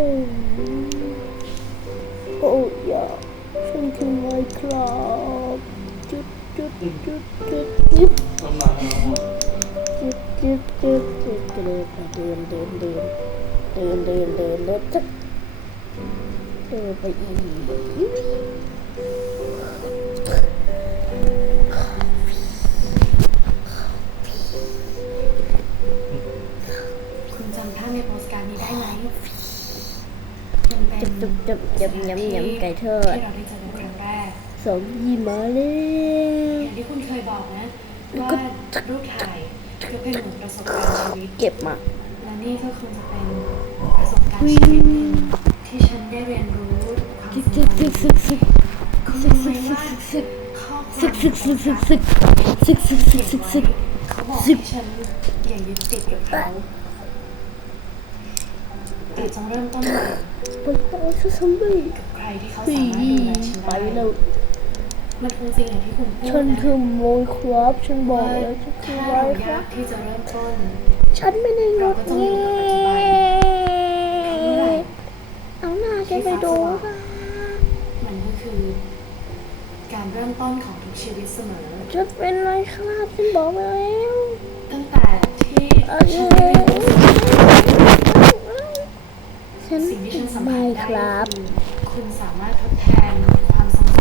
อ้โอ้ยาฉันคือไมครับจุดจุดจุดจุดจุดกำลังเอาจุดจุดจุดจุดเดินเดินเดินเดินเดินเดินเดินเดินเดินไปอีกคุณจำท่าในโปสการ์นี้ได้ไหม จุบจุบจุบยำยำยำไก่ทอดสมยีมาเลยอที่คุณเคยบอกนะว่ารูปถ่ายจะเป็นประสบการณ์ชีวิตเก็บมาและนี่ก็คงจะเป็นประสบการณ์ชีวิตที่ฉันได้เรียนรู้ความสัซึกซึกซึกซึกซึกซึกซึกซึกซึกซึกซึกซึกซึกซึกบอกให้ฉันอย่ายึดติดกับเขา ต่จงเริ่มต้นใหม่ไปไปซะสมัยกับใครที่เขาปีสามารถดูแลฉันไปได้แล้วมันคงจริงอย่างที่คุณพูดฉันนะคือโมยครับฉันบอกแล้วฉันคือถ้าไวเราครัยาบกที่จะเริ่มต้นฉันไม่ได้รถเงี้เอาหน้าฉันไปดูค่ะมันก็คือ การเริ่มต้นของทุกชีวิตเสมอจะเป็นไรครับฉันบอกไปแล้ว ตั้งแต่ที่เอาฉันเลได้ ฉันสิ่งที่ฉันสบาครับ คุณสามารถทดแทน